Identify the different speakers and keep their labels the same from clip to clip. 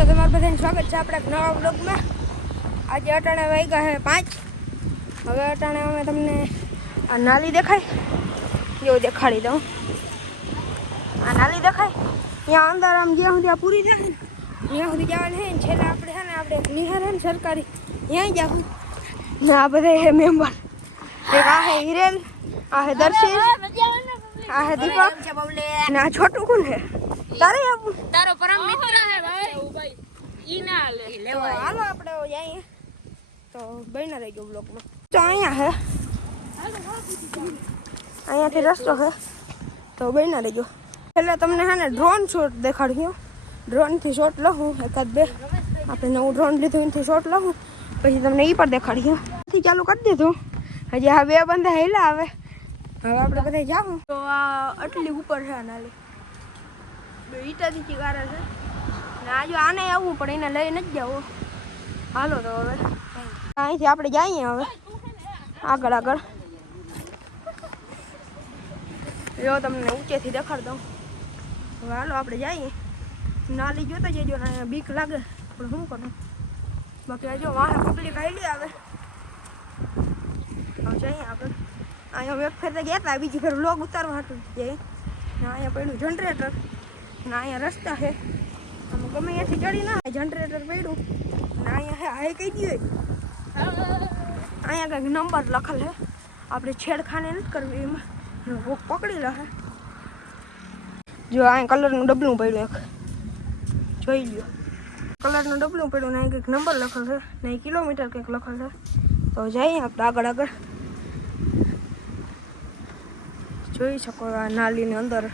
Speaker 1: મિત્રો તમારું બધાને સ્વાગત છે આપણા એક નવા બ્લોગમાં આજે અટાણે વાગ્યા છે પાંચ. હવે અટાણે અમે તમને આ નાલી દેખાય. જેવું દેખાડી દઉં. આ નાલી દેખાય. ત્યાં અંદર આમ જ્યાં સુધી આ પૂરી થાય ને ત્યાં સુધી જવાનું છે ને છેલ્લે આપણે છે ને આપણે એક નિહાર છે ને સરકારી ત્યાં જવું ને આ બધા હે મેમ્બર. એક આ હે હિરેલ આ હે દર્શિત આ હે દીપક ને આ છોટું કોણ છે તારે આપું
Speaker 2: તારો પરમ મિત્ર હે ભાઈ ઈ ના લે
Speaker 1: તો હાલો આપણે જઈએ. તો બહેના રહી ગયો બ્લોકમાં તો અહીંયા હે. અહીંયાથી રસ્તો છે તો બહેના રહી ગયો. એટલે તમને હે ને ડ્રોન શોટ દેખાડ્યો ડ્રોનથી શોટ લઉં એકાદ બે. આપણે નવું ડ્રોન લીધું એનાથી શોટ લઉં. પછી તમને એ પણ દેખાડ્યો થી ચાલુ કરી દીધું. હજી આ બે બંદા હેલા આવે. હવે આપણે બધા જાઉં. તો આ આટલી ઉપર છે નાલી. બે ઈટાથી ચીગારે છે. આજે આને આવવું પણ એને લઈને જ જવું. હાલો તો હવે. અહીંથી આપણે જઈએ હવે. આગળ આગળ. જો તમને ઊંચેથી દેખાડ દઉં. હવે હાલો આપણે જઈએ. નાલી જોતા જજો ને બીક લાગે. પણ શું કરું? બાકી જો વાહ પબ્લિક આવેલી આવે. હવે જઈએ આગળ. અહીંયા એક ફેર ગયા હતા બીજી ફેર લોગ ઉતારવા હતું જઈએ. ને અહીંયા પેલું જનરેટર ને અહીંયા રસ્તા છે. ગમે ત્યાંથી ચડી ના જનરેટર પડ્યું. ને અહીંયા હે હાઈ કહી દઈએ અહીંયા કંઈક નંબર લખેલ છે આપણે છેડખાની નથી કરવી એમાં. કોક પકડી લે જો અહીંયા કલરનું ડબલું પડ્યું એક. જોઈ લ્યો. કલરનું ડબલું પડ્યું ને કંઈક નંબર લખેલ છે ને કિલોમીટર કંઈક લખેલ છે તો જઈએ આપણે આગળ આગળ. જોઈ શકો આ નાલીની અંદર.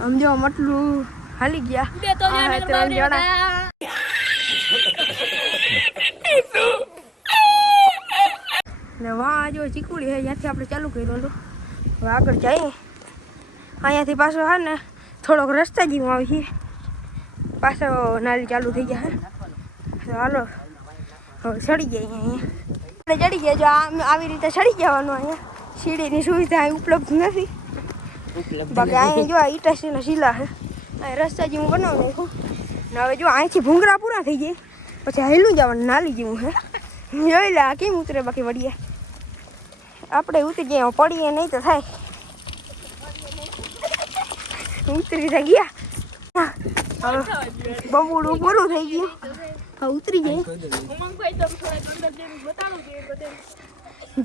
Speaker 1: આમ જો મટલું હાલી ગયા.
Speaker 2: તો
Speaker 1: હે ત્રણ જણા. ને વાહ જો ચીકુડી છે જ્યાંથી આપણે ચાલુ કર્યું હતું. હવે આગળ જઈએ. અહીંયાથી પાછો હા ને થોડોક રસ્તા જેવું આવી પાછો નાલી ચાલુ થઈ ગયા છે હાલો હવે ચડી જઈએ અહીંયા. આપણે ચડી ગયા જો આવી રીતે ચડી જવાનું અહીંયા. સીડીની સુવિધા અહીં ઉપલબ્ધ નથી. બાકી અહીંયા જો ઈટાસીના શીલા છે અહીં રસ્તા જેવું બનાવું નાખું ને હવે જો અહીંથી ભૂંગરા પૂરા થઈ જાય પછી હેલું જવાનું નાલી જેવું છે. જોઈ લે કેમ ઉતરે બાકી વળીએ. આપણે ઉતરી જઈએ પડીએ નહીં તો થાય. ઉતરી તો ગયા. બબુડું પૂરું થઈ ગયું. હવે ઉતરી
Speaker 2: જાય.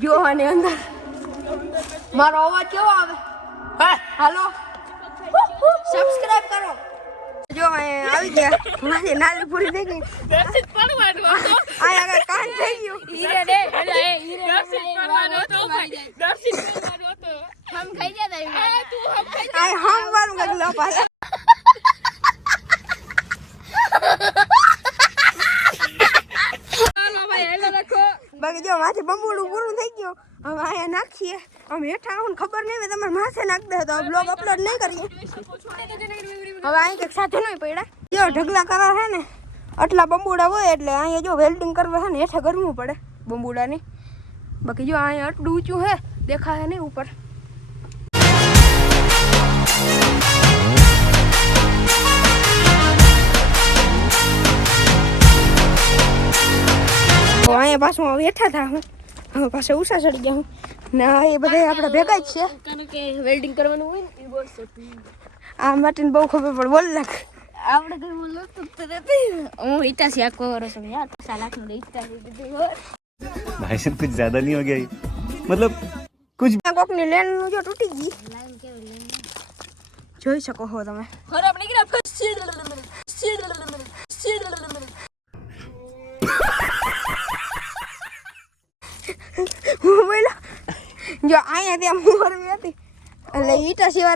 Speaker 1: જો અને અંદર. મારો અવાજ કેવો આવે? હાલો. સબસ્ક્રાઇબ કરો જો અહીંયા આવી ગયા મારી નાલી પૂરી થઈ ગઈ
Speaker 2: દર્શિત પડવાનું હતો
Speaker 1: અહીંયા આગળ કાન થઈ ગયું
Speaker 2: હીરે દે એટલે એ હીરે દર્શિત પડવાનું હતો ભાઈ દર્શિત પડવાનું હતો હમ ખાઈ જતા એ તું હમ ખાઈ
Speaker 1: આ હમ વાળું કંઈક લો પાછા
Speaker 2: ચાલો ભાઈ હેલો રાખો
Speaker 1: બાકી જો માથે બંબુડું પૂરું થઈ ગયું. હવે અહીંયા નાખીએ. અમે હેઠા આવું ખબર નહીં હોય તમારે માથે નાખ દે તો બ્લોગ અપલોડ નહીં કરીએ. સાથે નહીં પડ્યા. જો ઢગલા કરવા છે ને, આટલા બંબુડા હોય એટલે અહીંયા જો વેલ્ડિંગ કરવા છે ને, હેઠે કરવું પડે બંબુડાની. બાકી જો અહીંયા આટલું ઊંચું છે દેખાય નહીં ઉપર. અહીંયા પાછું હવે હેઠા થા હું. હવે પાછા ઉષા ચડી ગયા હું. ના એ બધા આપણે ભેગા જ છે.
Speaker 2: વેલ્ડિંગ કરવાનું હોય ને.
Speaker 1: આ માટીને બહુ ખબર પડે. બોલ નાખ
Speaker 2: આપણે તો બોલ તો નથી. હું ઈટા છે આખો વાળો છું યાર પચાસ લાખનું
Speaker 3: ઈટા છે ભાઈ સાહેબ કુછ જ્યાદા નહીં હો ગઈ મતલબ
Speaker 1: કુછ કોકની લેન જો તૂટી ગઈ. જોઈ શકો છો તમે.
Speaker 2: ખરે આપણે કે
Speaker 1: હું જો આયા તે હતી. એટલે ઈટા સિવાય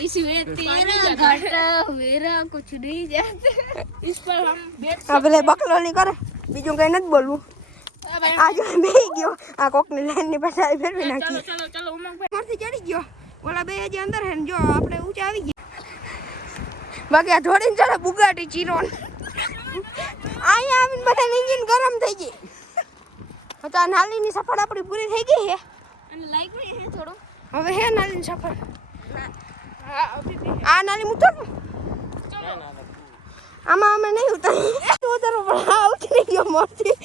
Speaker 2: इसमें तेरा घाटा मेरा कुछ नहीं जाता इस पर हम बैठ
Speaker 1: આ પેલા બકલોલી કરે બીજું કઈ નથી બોલવું
Speaker 2: अब
Speaker 1: આ જો બેહી ગયો આ કોકની લાઈનની પાસે આવી ફેરવી
Speaker 2: ચલો
Speaker 1: નાખી
Speaker 2: ચલો ચલો ઉમંગભાઈ
Speaker 1: ઉપરથી ચડી ગયો ઓલા બે હજી અંદર હે ને જો આપણે ઊંચા આવી ગયા બાકી આ ધોડીને ચડે બુગાટી ચીરોન અહીંયા આવીને બધા ઇન્જિન ગરમ થઈ ગઈ તો આ નાલીની સફર આપણી પૂરી થઈ ગઈ છે
Speaker 2: અને લાગ્યું હે થોડું
Speaker 1: હવે હે નાલીની સફર
Speaker 2: હા અભી બી
Speaker 1: આ નાલી ઉતર આમાં અમે નહીં ઉતરી ઉતરવું પણ આ ઉતરી ગયો મોરથી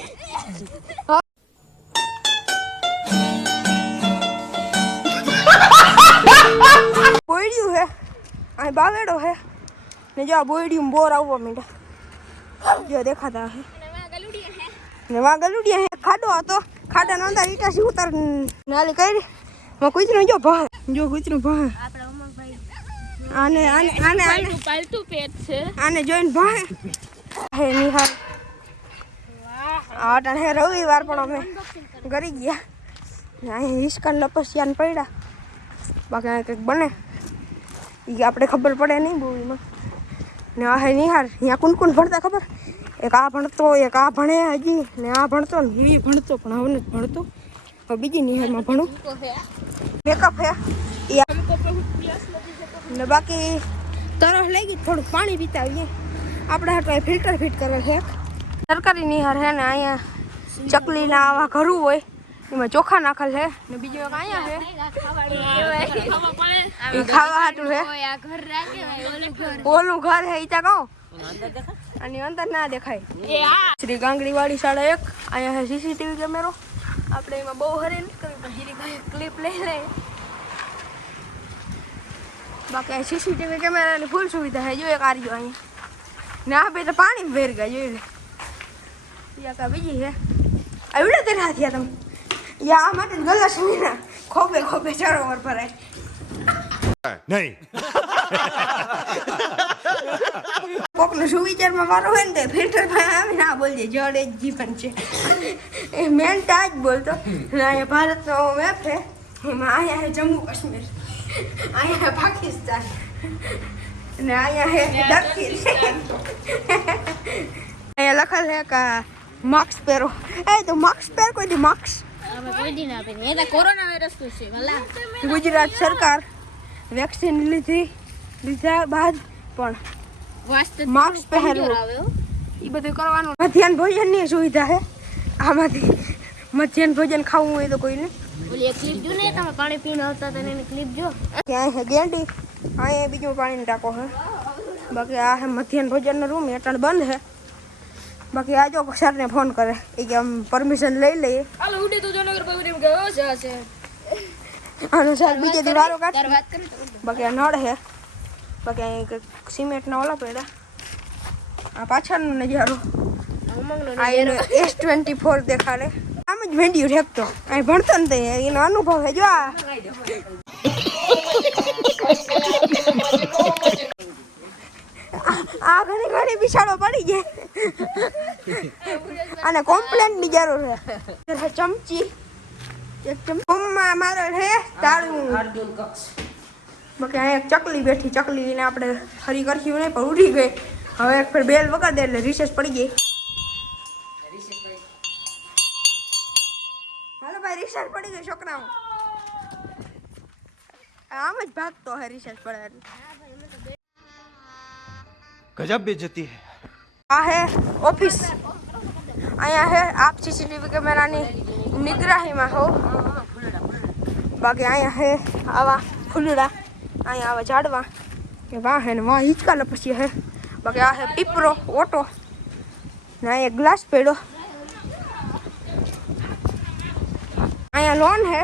Speaker 1: બોયડ્યું હે. આ બાવેડો હે. ને જો આ બોયડ્યું બોર આવવા મીઠા જો દેખાતા હે.
Speaker 2: હે
Speaker 1: ને વા ગલુડિયા હે. ખાડો હતો. ખાડા નોંધા ઈટા સી ઉતાર નાલી કરી. માં કૂતરું જો ભા જો કૂતરું ભા આને આને આને આને.
Speaker 2: પાલતું પેટ છે.
Speaker 1: આને જોઈને ભાઈ. હે નિહાર આટ અને હે રવિવાર પણ અમે ઘરી ગયા. અહીં હિસકાન લપસ્યાન પડ્યા. બાકી અહીં કંઈક બને. એ આપણે ખબર પડે નહીં બહુ ને આ હે નિહાર અહીંયા કુન કુન ભણતા ખબર? એક આ ભણતો એક આ ભણે હજી ને આ ભણતો ને એ ભણતો પણ હવે નથી ભણતો. હવે બીજી નિહારમાં ભણું. મેકઅપ હે. એ ને બાકી તરસ લઈ ગઈ થોડું પાણી પીતા આવીએ આપણે હાટો ફિલ્ટર ફિટ કરે છે સરકારી નિહાર છે ને, અહીંયા ચકલીના આવા ઘરું હોય, એમાં ચોખા નાખેલ છે. ને બીજો એક અહીંયા છે. ખાવા હાટું છે. ઓલું ઘર છે ઈતા કહો. અને અંદર ના દેખાય. શ્રી ગાંગડી વાળી શાળા એક, અહીંયા છે સીસીટીવી કેમેરો. આપણે એમાં બહુ હરે નીકળ્યું પણ હીરી ક્લિપ લઈ લઈએ બાકી સીસીટીવી કેમેરાની ફૂલ સુવિધા છે. જો એક આર્યો અહીંયા. ને આ બે તો પાણી ભેર ગયા જોઈ લે યા કા બીજી છે. આવડે તે ના થયા તમે યા આ માટે ગલા સમીના ખોબે ખોબે ચરોવર ભરાય
Speaker 3: નહીં.
Speaker 1: કોકનો સુવિચારમાં મારો હોય ને તે ફિલ્ટરમાં આવીને આ બોલજે જળ એક જીવન છે. એ મેન તા જ બોલતો. ભારતનો મેપ છે. એમાં અહીંયા છે જમ્મુ કાશ્મીર. અહીંયા પાકિસ્તાન. અને અહીંયા હે દક્ષિણ. અહીંયા લખેલ છે કે માસ્ક પહેરો. એ તો માસ્ક પહેર કોઈ દી માસ્ક
Speaker 2: કોઈ ના
Speaker 1: ગુજરાત સરકાર વેક્સિન લીધી લીધા બાદ પણ માસ્ક પહેરવું. એ બધું કરવાનું. મધ્યાહન ભોજનની સુવિધા છે આમાંથી મધ્યાહન ભોજન ખાવું હોય તો કોઈને.
Speaker 2: ઓલી એક ક્લિપ જો ને તમે પાણી પીને આવતા હતા ને એની ક્લિપ જો.
Speaker 1: ત્યાં છે ગેંડી? અહીંયા બીજું પાણીનો ટાંકો હે. બાકી આ હે મધ્યાહન ભોજનનો રૂમ અટાણ બંધ હે. બાકી આજો જો સરને ફોન કરે. એ કે આમ પરમિશન લઈ લઈએ.
Speaker 2: હાલો ઉડે તો જનગર પર ગયો છે છે
Speaker 1: આનો સર બીજે દી વારો કાઢ
Speaker 2: વાત કરી
Speaker 1: બાકી આ નળ હે. બાકી અહીં સિમેન્ટ ના ઓલા પડ્યા. આ પાછળનો નજારો. આ એસ ટ્વેન્ટી ફોર દેખાડે. આમ જ વેંડ્યું રેપતો અહીં ભણતો ને એનો અનુભવ હે જો આ. આ ઘણી ઘણી બિછાડો પડી જાય અને કોમ્પ્લેનની જરૂર છે. ચમચી. ચમચમાં મારો છે તાળું બાકી અહીંયા ચકલી બેઠી ચકલી ને આપણે ફરી કરશું નહીં, પણ ઉડી ગઈ. હવે એક ફેર બેલ વગર દે એટલે રિસેસ પડી ગઈ.
Speaker 3: गजब बेचती है
Speaker 1: आ है ऑफ़िस आया है आप सीसीटीवी कैमरा ने निगरा ही हो बाकी आया है आवा खुलड़ा आया आवा झाड़वा के वाह है वहाँ हिचका लपसी है बाकी आ है पिपरो ऑटो ना ये ग्लास पेड़ो અહીંયા લોન હે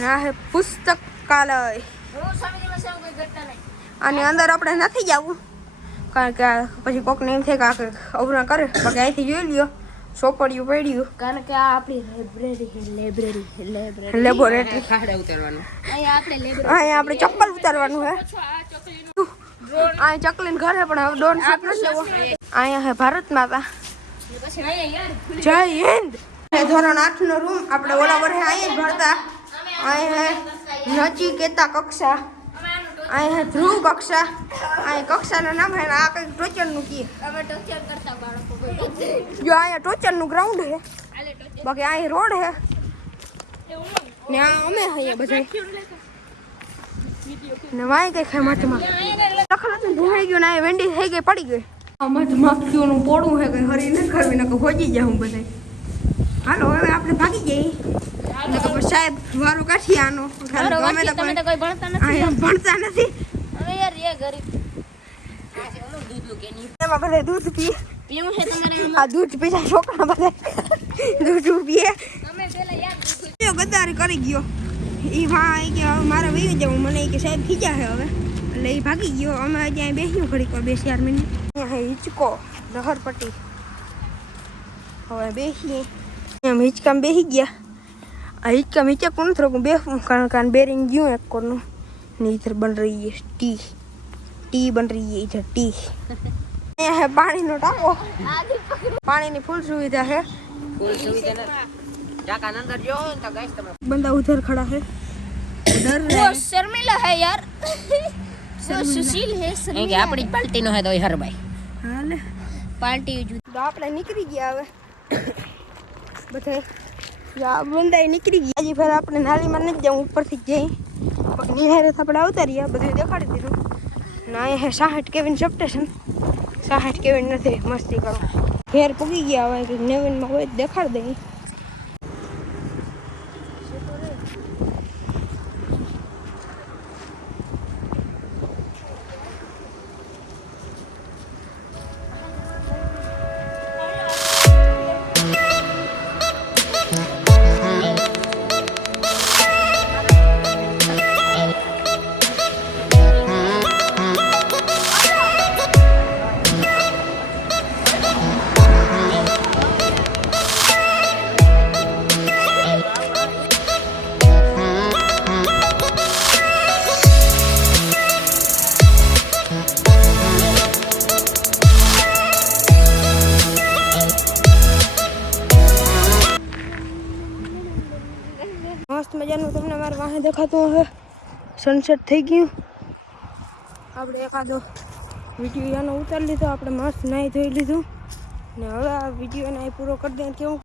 Speaker 1: ને હે પુસ્તકાલય આની અંદર આપણે નથી જવું કારણ કે આ પછી કોકને એમ થાય કે અવરા કરે બાકી અહીંથી જોઈ લ્યો ચોપડિયું પડ્યું.
Speaker 2: કારણ કે આ આપણી લાઇબ્રેરી લાઇબ્રેરી લાઇબ્રેરી
Speaker 1: લેબોરેટરી
Speaker 2: અહીંયા આપણે લાઇબ્રેરી
Speaker 1: અહીંયા આપણે ચપ્પલ ઉતારવાનું હે
Speaker 2: આ ચકલીન
Speaker 1: અહીંયા ચકલીને ઘર હે પણ હવે ડોન સાપ ન લેવો અહીંયા હે ભારત માતા.
Speaker 2: પછી
Speaker 1: જય હિન્દ! ધોરણ આઠ નો રૂમ. આપણે ઓલા વર્ષે અહીંયા જ ભણતા. અહીંયા નચિકેતા કક્ષા. અહીંયા હે ધ્રુવ કક્ષા. અહીં કક્ષાના નામ હે આ કંઈક ટોચરનું કી
Speaker 2: ટોચર કરતા બાળકો
Speaker 1: જો અહીંયા ટોચરનું ગ્રાઉન્ડ હે. બાકી અહીં રોડ હે. ને આ અમે અહીંયા બધા ને વાય કઈ ખાય મધમાં લખલ હતું ધોવાઈ ગયું ને આ વેંડી થઈ ગઈ પડી ગઈ. મધમાખીઓનું પોળું હે કઈ હરી ન કરવી નકર હોજી હું બધા હાલો હવે આપણે ભાગી જઈએ. નકર પછી સાહેબ વારો કાઢી આનો.
Speaker 2: મારો
Speaker 1: ગમે તો
Speaker 2: વાંચી તમે
Speaker 1: કોઈ
Speaker 2: તો કોઈ ભણતા નથી.
Speaker 1: અહીંયા ભણતા નથી.
Speaker 2: હવે યાર એ ગરીબ.
Speaker 1: એમાં બધા દૂધ પીએ.
Speaker 2: પીવું છે તમારે
Speaker 1: આ દૂધ પીતા છોકરા બધા. દૂધ પીએ.
Speaker 2: તમે પેલા યાર દૂધ
Speaker 1: ગયો ગદ્દારી કરી ગયો. એ માં આવી ગયો હવે મારે વહી જવું. મને ઈ કે સાહેબ ખીજા છે હવે. એટલે એ ભાગી ગયો. અમે ત્યાં બેસ્યું ઘડીક વાર બેસી ચાર મિનિટ અહીંયા હે હિંચકો લહરપટ્ટી હવે બેસીએ એમ હિંચકામાં બેસી ગયા આ હિંચકા હિંચક કોણ થોડુંક બેસવું કારણ કારણ બેરિંગ ગયું એક કોરનું ને इधर बन रही है टी टी बन रही है इधर टी અહીંયા હે પાણીનો ટાંકો પાણીની ફૂલ સુવિધા છે बंदा उधर खड़ा है उधर
Speaker 2: वो शर्मिला है यार वो सुशील है
Speaker 4: કેમ કે
Speaker 2: शर्मिला
Speaker 4: આપણી જ પાર્ટી નો હે તો હરભાઈ
Speaker 1: હાલે
Speaker 2: पार्टी जू
Speaker 1: તો આપણે નીકળી ગયા હવે બધે. બંદાઈ નીકળી ગયા હજી ફેર આપણે નાલીમાં નથી જવું, ઉપરથી જઈ. નિહારે આપણે આવતા રહ્યા બધું દેખાડી દીધું. ના એ સાઠ કેવીન સપ્ટેશન સાઠ કેવીન નથી, મસ્તી કરો. ઘેર પૂગી ગયા હવે કંઈક નવીનમાં હોય દેખાડી દઈએ. તમને દેખાતો હવે સનસેટ થઈ ગયું. આપણે એકાદો વીડિયો એનો ઉતારી લીધો, આપણે મસ્ત નાહી ધોઈ લીધું. ને હવે આ વિડીયોને અહીં પૂરો કરી દઈએ કેવું